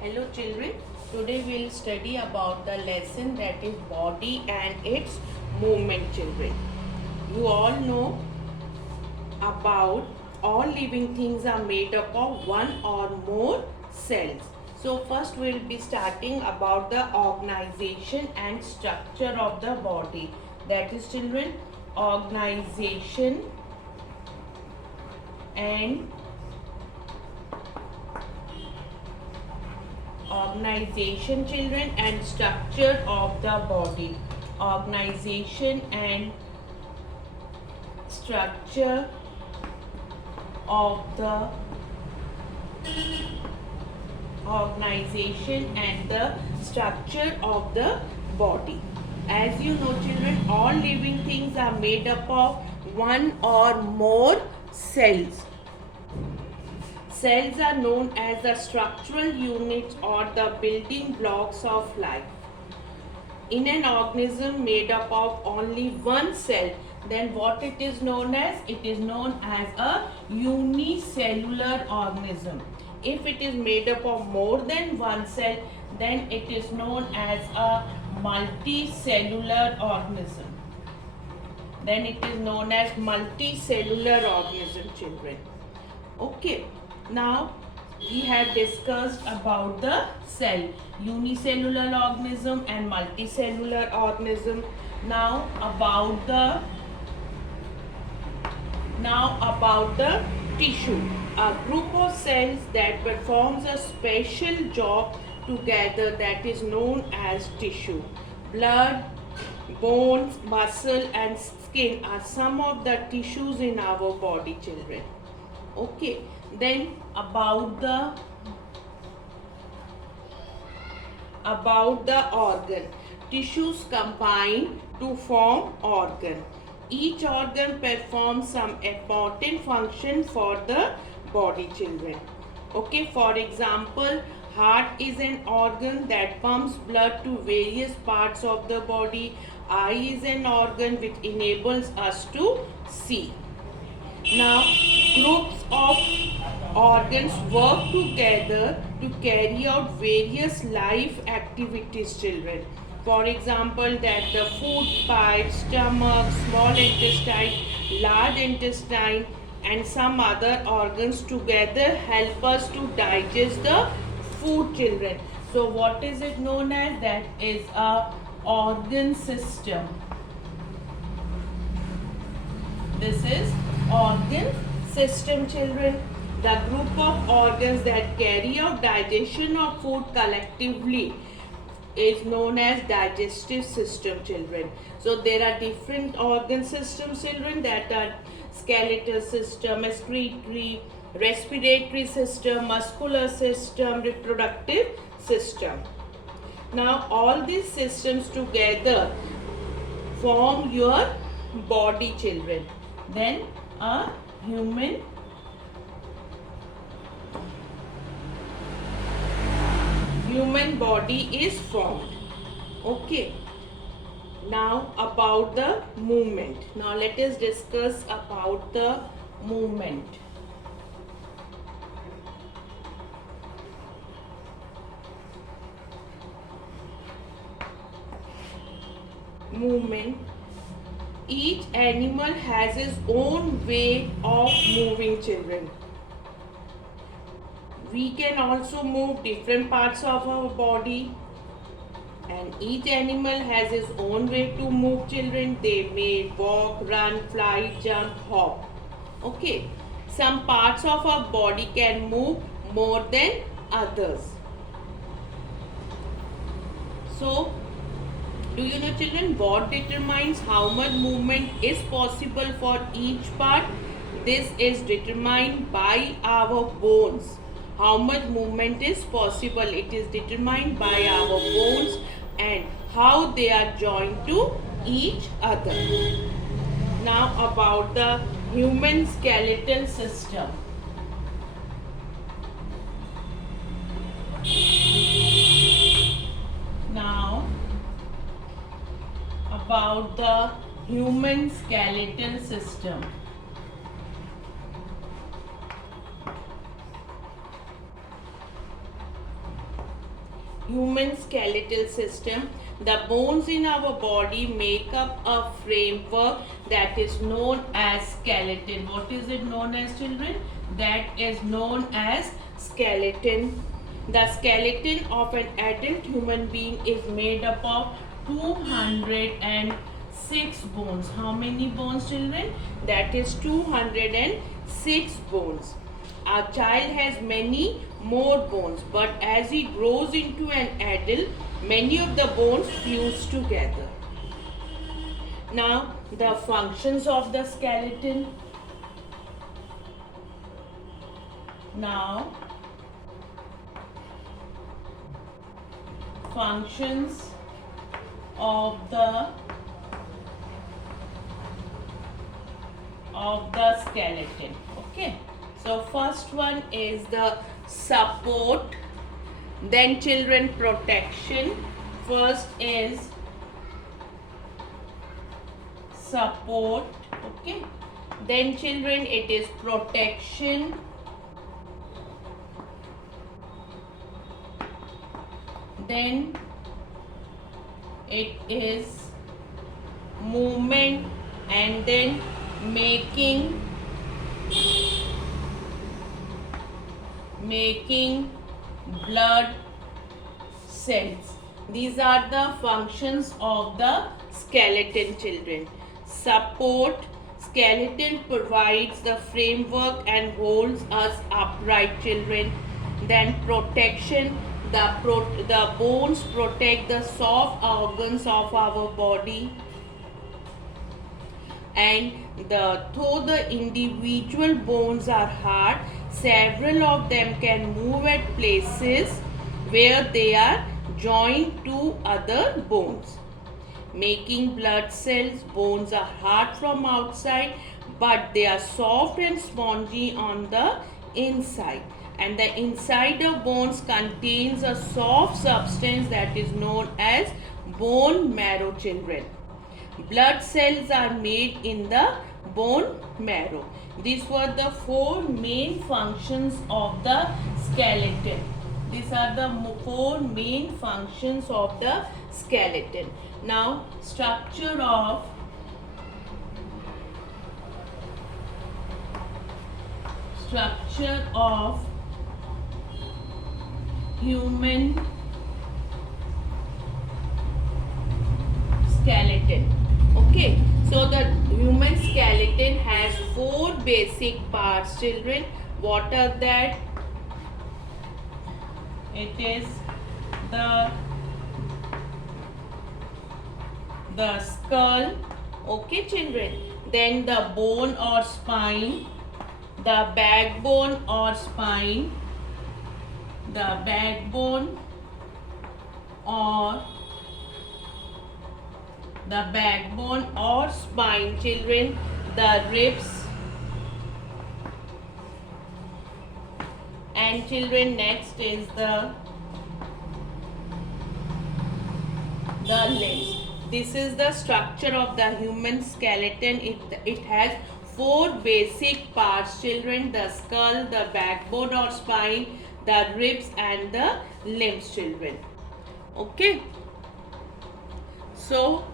Hello children, today we will study about the lesson that is body and its movement children. You all know about all living things are made up of one or more cells. So first we will be starting about the organization and structure of the body. That is children, organization and children and structure of the body. Organization and structure of the structure of the body. As you know children, all living things are made up of one or more cells. Cells are known as the structural units or the building blocks of life. In an organism made up of only one cell, then what it is known as? It is known as a unicellular organism. If it is made up of more than one cell, then it is known as a multicellular organism. Children. Okay. Now we have discussed about the cell, unicellular organism and multicellular organism. Now about the tissue, a group of cells that performs a special job together, that is known as tissue. Blood, bones, muscle and skin are some of the tissues in our body children. Okay, then about the organ. Tissues combine to form organ. Each organ performs some important function for the body children. Okay, for example, heart is an organ that pumps blood to various parts of the body. Eye is an organ which enables us to see. Now, groups of organs work together to carry out various life activities children. For example, that the food pipe, stomach, small intestine, large intestine and some other organs together help us to digest the food children. So what is it known as? That is a organ system. This is organ system children. The group of organs that carry out digestion of food collectively is known as digestive system children. So there are different organ systems children, that are skeletal system, excretory, respiratory system, muscular system, reproductive system. Now all these systems together form your body children. Then a human body is formed. Okay. Now about the movement. Now let us discuss about the movement. Each animal has its own way of moving children. We can also move different parts of our body, and each animal has its own way to move children. They may walk, run, fly, jump, hop. Okay. Some parts of our body can move more than others. So do you know children what determines how much movement is possible for each part? This is determined by our bones. How much movement is possible? It is determined by our bones and how they are joined to each other. Now about the human skeletal system. Now about the human skeletal system. human skeletal system. The bones in our body make up a framework that is known as skeleton. What is it known as, children? That is known as skeleton. The skeleton of an adult human being is made up of 206 bones. How many bones, children? That is 206 bones. A child has many more bones, but as he grows into an adult, many of the bones fuse together. Now, the functions of the skeleton. Now, functions of the skeleton. Okay. So first one is the support, then children protection. First is support, okay. Then children it is protection. Then it is movement, and then making blood cells. These are the functions of the skeleton, children. Support, skeleton provides the framework and holds us upright, children. Then protection, the bones protect the soft organs of our body. And though the individual bones are hard, several of them can move at places where they are joined to other bones. Making blood cells, bones are hard from outside, but they are soft and spongy on the inside. And the inside of bones contains a soft substance that is known as bone marrow, children. Blood cells are made in the bone marrow. These were the four main functions of the skeleton. These are the four main functions of the skeleton. Now, structure of human skeleton. Okay, so the human skeleton has four basic parts, children. What are that? It is the skull, okay, children. Then the bone or spine, the backbone or spine, the backbone or spine, children, the ribs, and children next is the limbs. This is the structure of the human skeleton. It has four basic parts, children: the skull, the backbone or spine, the ribs, and the limbs, children. Okay. So,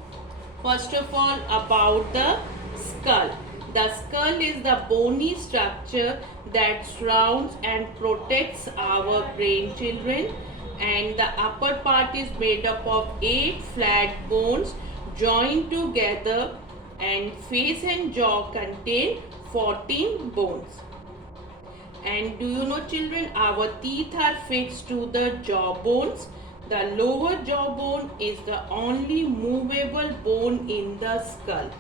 first of all, about the skull. The skull is the bony structure that surrounds and protects our brain, children. And the upper part is made up of 8 flat bones joined together, and face and jaw contain 14 bones. And do you know, children, our teeth are fixed to the jaw bones. The lower jawbone is the only movable bone in the skull.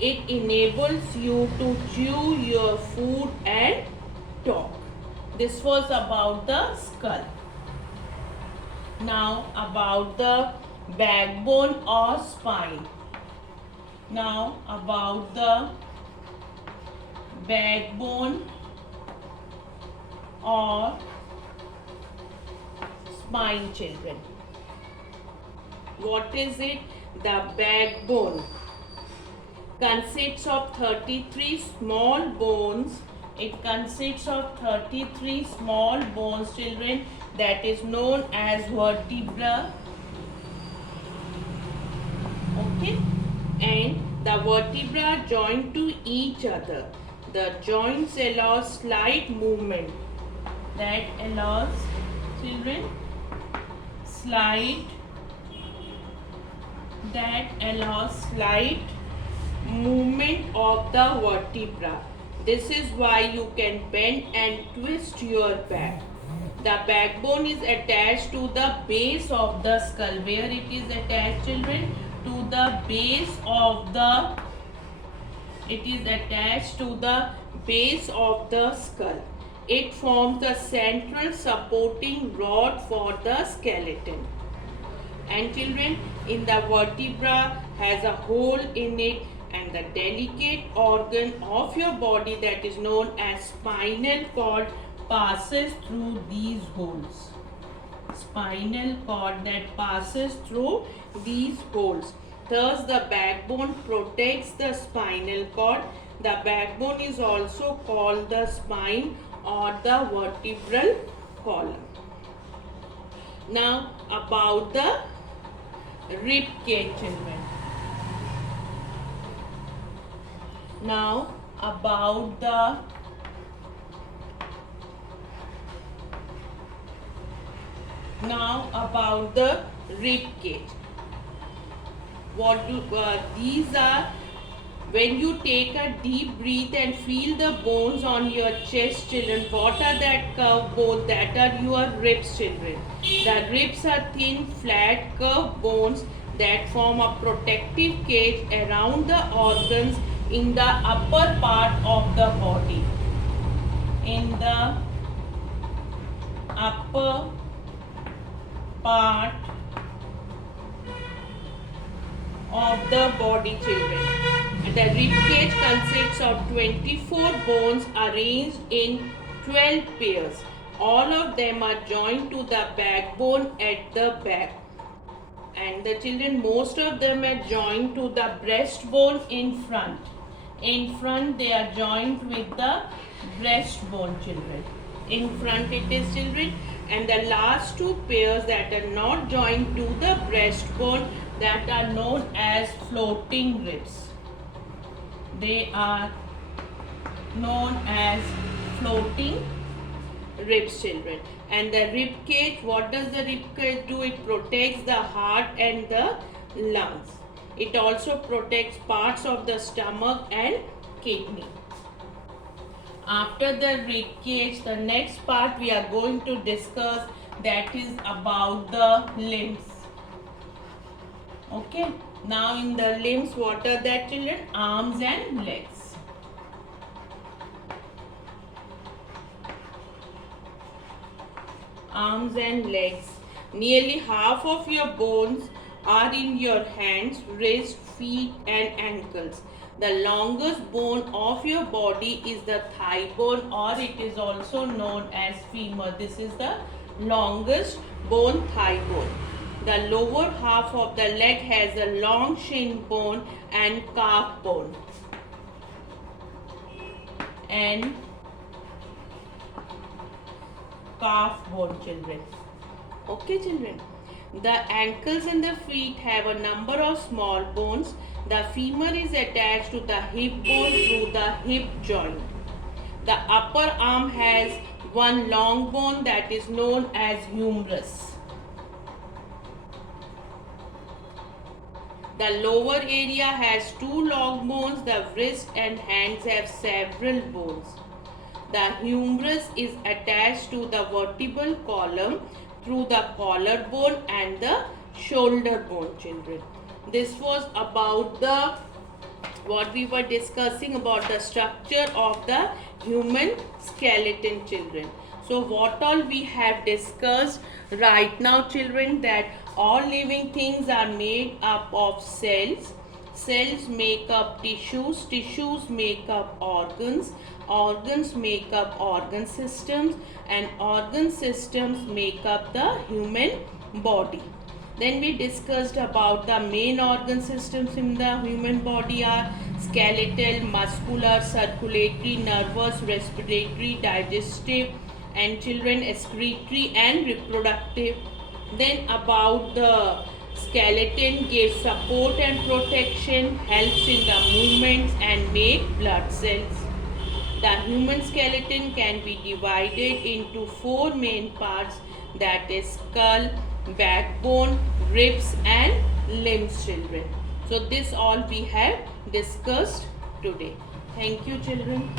It enables you to chew your food and talk. This was about the skull. Now about the backbone or spine. Now about the backbone or spine, children. What is it? The backbone consists of 33 small bones. It consists of 33 small bones, children, that is known as vertebra. Okay, and the vertebra join to each other. The joints allow slight movement. That allows children slight movement of the vertebra. This is why you can bend and twist your back. The backbone is attached to the base of the skull. Where it is attached, children? To the base of the skull. It forms the central supporting rod for the skeleton. And children, in the vertebra has a hole in it, and the delicate organ of your body that is known as spinal cord passes through these holes. Spinal cord that passes through these holes. Thus, the backbone protects the spinal cord. The backbone is also called the spine or the vertebral column. Now, about the rib cage, children. Now, about the rib cage. These are when you take a deep breath and feel the bones on your chest, children. What are that curved bones? That are your ribs, children. The ribs are thin, flat, curved bones that form a protective cage around the organs in the upper part of the body. In the upper part of the body, children. The rib cage consists of 24 bones arranged in 12 pairs. All of them are joined to the backbone at the back. And the children, most of them are joined to the breastbone in front. In front they are joined with the breastbone, children. In front it is, children. And the last two pairs that are not joined to the breastbone, that are known as floating ribs. They are known as floating ribs, children. And the rib cage, what does the rib cage do? It protects the heart and the lungs. It also protects parts of the stomach and kidney. After the rib cage, the next part we are going to discuss, that is about the limbs. Okay. Now in the limbs, what are that, children? Arms and legs. Arms and legs. Nearly half of your bones are in your hands, wrists, feet and ankles. The longest bone of your body is the thigh bone, or it is also known as femur. This is the longest bone, thigh bone. The lower half of the leg has a long shin bone and calf bone. And calf bone, children. Okay, children. The ankles and the feet have a number of small bones. The femur is attached to the hip bone through the hip joint. The upper arm has one long bone that is known as humerus. The lower area has two long bones. The wrist and hands have several bones. The humerus is attached to the vertebral column through the collarbone and the shoulder bone, children. This was about what we were discussing about the structure of the human skeleton, children. So what all we have discussed right now, children, that all living things are made up of cells. Cells make up tissues. Tissues make up organs. Organs make up organ systems. And organ systems make up the human body. Then we discussed about the main organ systems in the human body are skeletal, muscular, circulatory, nervous, respiratory, digestive, and children excretory and reproductive. Then about the skeleton, gives support and protection, helps in the movements and make blood cells. The human skeleton can be divided into four main parts, that is skull, backbone, ribs and limbs, children. So this all we have discussed today. Thank you, children.